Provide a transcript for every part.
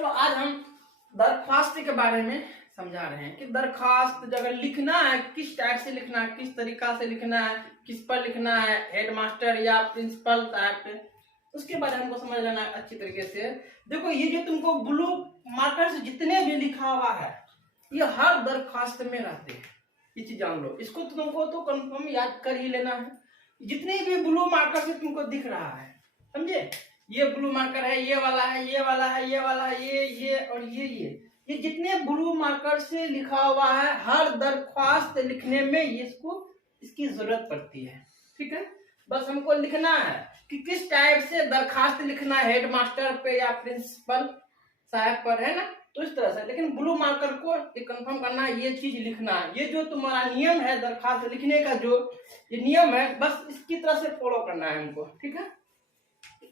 चलो आज हम दरख्वास्त के बारे में समझा रहे हैं कि दरख्वास्त अगर लिखना है किस टाइप से लिखना है, किस तरीका से लिखना है, किस पर लिखना है, हेडमास्टर या प्रिंसिपल साहब पे, उसके बारे में हमको समझ लेना है अच्छी तरीके से। देखो ये जो तुमको ब्लू मार्कर से जितने भी लिखा हुआ है ये हर दरख्वास्त में रहते हैं, ये चीज जान लो। इसको तुमको तो कंफर्म याद कर ही लेना है। जितने भी ब्लू मार्कर से तुमको दिख रहा है, समझे, ये ब्लू मार्कर है, ये वाला है, ये वाला है, ये वाला है, ये और ये जितने ब्लू मार्कर से लिखा हुआ है हर दरख्वास्त लिखने में इसकी जरूरत पड़ती है। ठीक है, बस हमको लिखना है कि किस टाइप से दरखास्त लिखना है, हेडमास्टर पे या प्रिंसिपल साहब पर, है ना, तो इस तरह से। लेकिन ब्लू मार्कर को ये कंफर्म करना है, ये चीज लिखना है। ये जो तुम्हारा नियम है दरखास्त लिखने का, जो ये नियम है, बस इसकी तरह से फॉलो करना है हमको। ठीक है,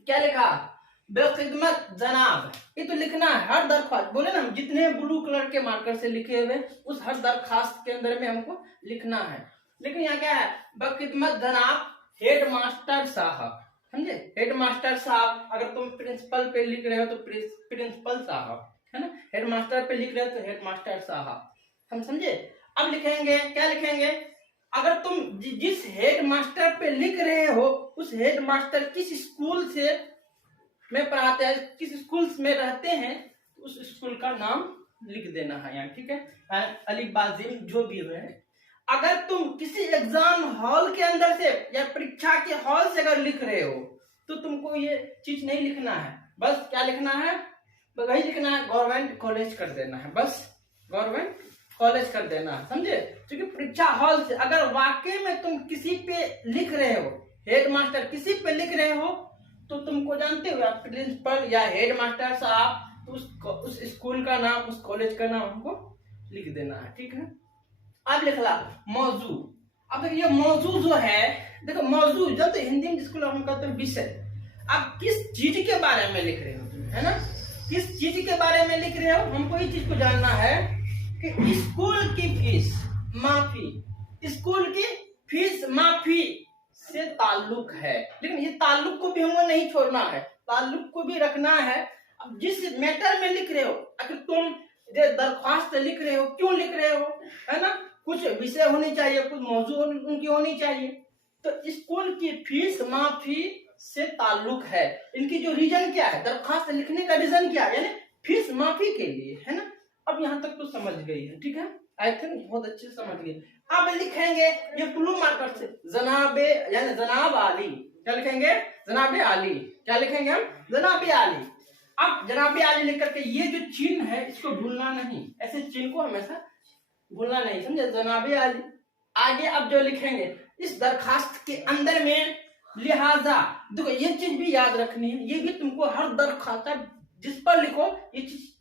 क्या लिखा, बेखिदमत जनाब, ये तो लिखना है हर दरख्वास्त। बोले ना, जितने ब्लू कलर के मार्कर से लिखे हुए उस हर दरखास्त के अंदर में हमको लिखना है। लेकिन यहाँ क्या है, बेखिदमत जनाब हेडमास्टर साहब, समझे, हेडमास्टर साहब। अगर तुम प्रिंसिपल पे लिख रहे हो तो प्रिंसिपल साहब, है ना, हेडमास्टर पे लिख रहे हो तो हेडमास्टर साहब, हम समझे। अब लिखेंगे, क्या लिखेंगे, अगर तुम जिस हेडमास्टर पे लिख रहे हो उस हेडमास्टर किस स्कूल से में पढ़ाते हैं, किस स्कूल में रहते हैं, उस स्कूल का नाम लिख देना है यहाँ। ठीक है, अली बाजिम जो भी है। अगर तुम किसी एग्जाम हॉल के अंदर से या परीक्षा के हॉल से अगर लिख रहे हो तो तुमको ये चीज नहीं लिखना है। बस क्या लिखना है, वही लिखना है, गवर्नमेंट कॉलेज कर देना है, बस गवर्नमेंट कॉलेज कर देना है, समझे। क्योंकि परीक्षा हॉल से अगर वाकई में तुम किसी पे लिख रहे हो, हेडमास्टर किसी पे लिख रहे हो, तो तुमको जानते हो प्रिंसिपल या हेडमास्टर साहब, तो उस स्कूल का नाम, उस कॉलेज का नाम हमको लिख देना है। ठीक है, अब लिख ला मौजू। अब देखिए ये मौजू जो है, देखो मौजू जब तो हिंदी में जिसको हम कहते हैं विषय। अब किस चीज के बारे में लिख रहे हो तुम, है ना, किस चीज के बारे में लिख रहे हो, हमको ये चीज को जानना है कि स्कूल की फीस माफी, स्कूल की फीस माफी से ताल्लुक है। लेकिन ये ताल्लुक को भी हमको नहीं छोड़ना है, ताल्लुक को भी रखना है। अब जिस मैटर में लिख रहे हो, अगर तुम दरख्वास्त लिख रहे हो, क्यों लिख रहे हो, है ना, कुछ विषय होनी चाहिए, कुछ मौजू उनकी होनी चाहिए। तो स्कूल की फीस माफी से ताल्लुक है, इनकी जो रीजन क्या है, दरख्वास्त लिखने का रीजन क्या है, यानी फीस माफी के लिए, है ना। अब यहाँ तक तो समझ गई है, ठीक है, आई थिंक बहुत अच्छे से समझ गए। अब लिखेंगे ये ब्लू मार्कर से जनाबे यानी जनाब आली, क्या लिखेंगे, जनाबे आली, क्या लिखेंगे हम, जनाबे आली। अब जनाबे आली लिख करके ये जो चिन्ह है इसको भूलना नहीं, ऐसे चिन्ह को हमेशा भूलना नहीं, समझे, जनाबे आली। आगे अब जो लिखेंगे इस दरखास्त के अंदर में, लिहाजा देखो ये चीज भी याद रखनी है, ये भी तुमको हर दरखास्त जिस पर लिखो ये चीज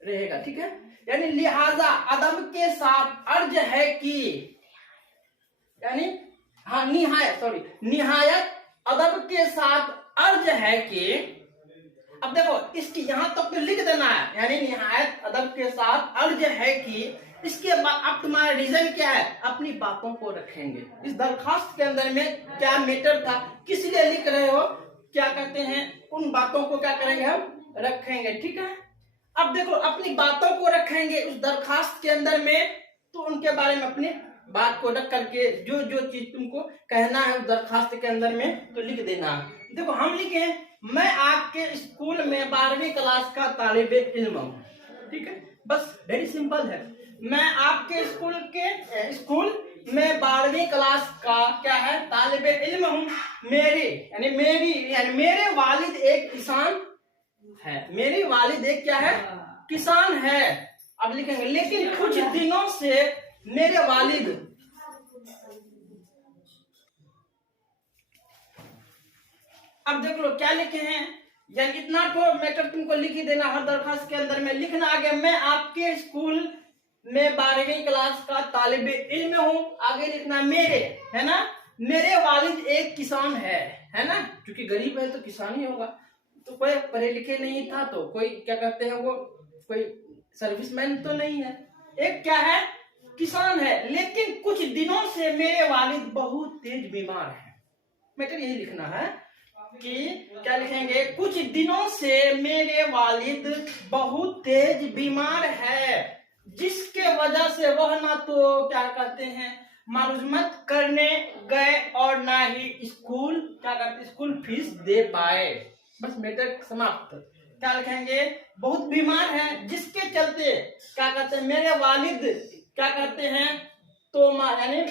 रहेगा। ठीक है, यानी लिहाजा अदब के साथ अर्ज है कि, यानी हाँ निहायत अदब के साथ अर्ज है कि। अब देखो इसकी यहां तक तो लिख देना है, यानी निहायत अदब के साथ अर्ज है कि। इसके बाद अब तुम्हारा रीजन क्या है, अपनी बातों को रखेंगे। इस दरखास्त के अंदर में क्या मैटर था, किस लिए लिख रहे हो, क्या कहते हैं, उन बातों को क्या करेंगे, हम रखेंगे। ठीक है, अब देखो अपनी बातों को रखेंगे उस दरखास्त के अंदर में, तो उनके बारे में अपनी बात को रख करके जो जो चीज तुमको कहना है उस दरखास्त के अंदर में तो लिख देना। देखो हम लिखे, मैं आपके स्कूल में 12वीं क्लास का तालिब इल्म हूँ। ठीक है, बस वेरी सिंपल है, मैं आपके स्कूल में 12वीं क्लास का क्या है, तालिब इल्म हूँ। मेरे वालिद एक किसान है, मेरी वालिद एक क्या है, किसान है। अब लिखेंगे लेकिन कुछ दिनों से मेरे वालिद, अब देख लो क्या लिखे हैं, यानी इतना तो मैटर तुमको लिख ही देना हर दरखास्त के अंदर में। लिखना आगे, मैं आपके स्कूल में 12वीं क्लास का तालिब इल्म हूँ। आगे लिखना मेरे, है ना, मेरे वालिद एक किसान है ना, क्योंकि गरीब है तो किसान ही होगा, तो कोई पढ़े लिखे नहीं था तो कोई क्या कहते हैं, वो कोई सर्विसमैन तो नहीं है, एक क्या है, किसान है। लेकिन कुछ दिनों से मेरे वालिद बहुत तेज बीमार हैं, मैटर यही लिखना है। कि क्या लिखेंगे, कुछ दिनों से मेरे वालिद बहुत तेज बीमार है, जिसके वजह से वह ना तो क्या कहते हैं मरम्मत करने गए और ना ही स्कूल क्या करते स्कूल फीस दे पाए। बस मैटर समाप्त। क्या लिखेंगे, बहुत बीमार है जिसके चलते क्या कहते हैं मेरे वालिद क्या कहते हैं तो यानी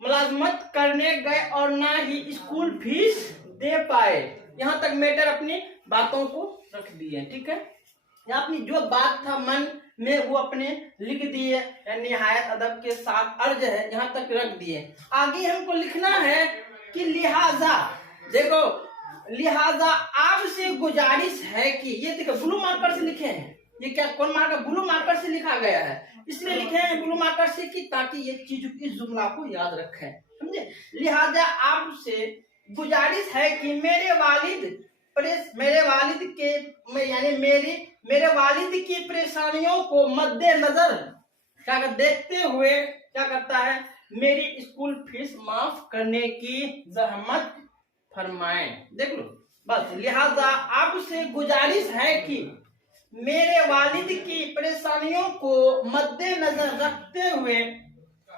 मुलाजमत करने गए और ना ही स्कूल फीस दे पाए। यहाँ तक मैटर अपनी बातों को रख दिए। ठीक है, या अपनी जो बात था मन में वो अपने लिख दिए, निहायत अदब के साथ अर्ज है यहाँ तक रख दिए। आगे हमको लिखना है कि लिहाजा, देखो लिहाजा आपसे गुजारिश है कि, ये देखो ब्लू मार्कर से लिखे हैं, ये क्या कौन मार्कर, ब्लू मार्कर से लिखा गया है, इसलिए लिखे हैं ब्लू मार्कर से कि ताकि ये चीज इस जुमला को याद रखें, समझे। लिहाजा आपसे गुजारिश है कि मेरे वालिद के यानी मेरे वालिद की परेशानियों को मद्देनजर क्या देखते हुए क्या करता है मेरी स्कूल फीस माफ करने की जहमत फरमाएं। देख लो बस, लिहाजा आपसे गुजारिश है कि मेरे वालिद की परेशानियों को मद्देनजर रखते हुए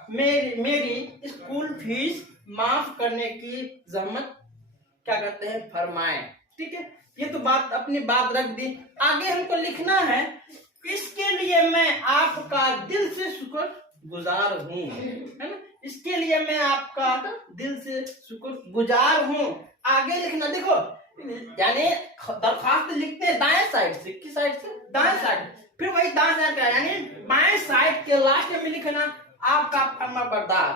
मेरी स्कूल फीस माफ करने की जहमत क्या कहते हैं फरमाएं। ठीक है, ये तो बात अपनी बात रख दी। आगे हमको लिखना है, इसके लिए मैं आपका दिल से शुक्र गुजार हूँ, है ना, इसके लिए मैं आपका दिल से शुक्र गुजार हूँ। आगे लिखना, देखो यानी दरखास्त लिखते हैं दाएं साइड से, किस साइड से, दाएं साइड, फिर वही दाएं साइड का यानी बाएं साइड के लास्ट में लिखना आपका फरमाबरदार,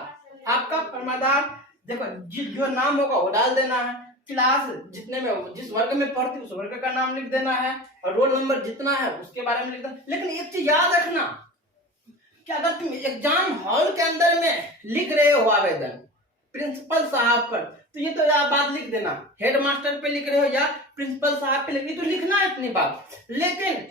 आपका फरमादार। देखो जो नाम होगा वो डाल देना है, क्लास जितने में जिस वर्ग में पढ़ती उस वर्ग का नाम लिख देना है, और रोल नंबर जितना है उसके बारे में लिख देना। लेकिन एक चीज याद रखना कि अगर तुम एग्जाम हॉल के अंदर में लिख रहे हो आवेदन प्रिंसिपल साहब पर, तो ये तो यार बात लिख देना, हेड मास्टर पे लिख रहे हो या प्रिंसिपल साहब पे लिख रहे हो तो लिखना है इतनी बात। लेकिन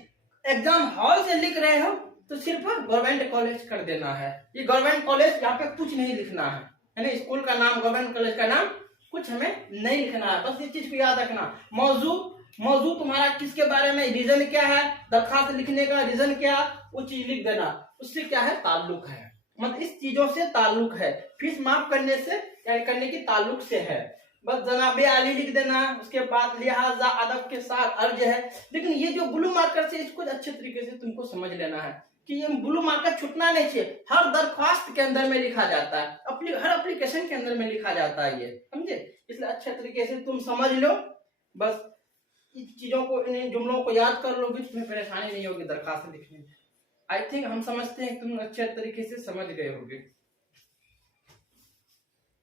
एग्जाम हॉल से लिख रहे हो तो सिर्फ गवर्नमेंट कॉलेज कर देना है। ये गवर्नमेंट कॉलेज यहाँ पे कुछ नहीं लिखना है, यानी स्कूल का नाम गवर्नमेंट कॉलेज का नाम कुछ हमें नहीं लिखना है। बस ये चीज को याद रखना। मौजू तुम्हारा किसके बारे में, रीजन क्या है, दरखास्त लिखने का रीजन क्या, वो चीज लिख देना, उससे क्या है ताल्लुक है, मतलब इस चीजों से ताल्लुक है, फीस माफ करने से करने की ताल्लुक से है। बस जनाबे आली लिख देना, उसके बाद लिहाजा अदब के साथ अर्ज है। लेकिन ये जो ब्लू मार्कर से इसको अच्छे तरीके से तुमको समझ लेना है कि ये ब्लू मार्कर छूटना नहीं चाहिए, हर दरख्वास्त के अंदर में लिखा जाता है, हर एप्लीकेशन के अंदर में लिखा जाता है, ये समझे। इसलिए अच्छे तरीके से तुम समझ लो, बस इन चीजों को, इन जुमलों को याद कर लोगे, तुम्हें परेशानी नहीं होगी दरखास्त लिखने में। आई थिंक हम समझते हैं तुम अच्छे तरीके से समझ गए होगे।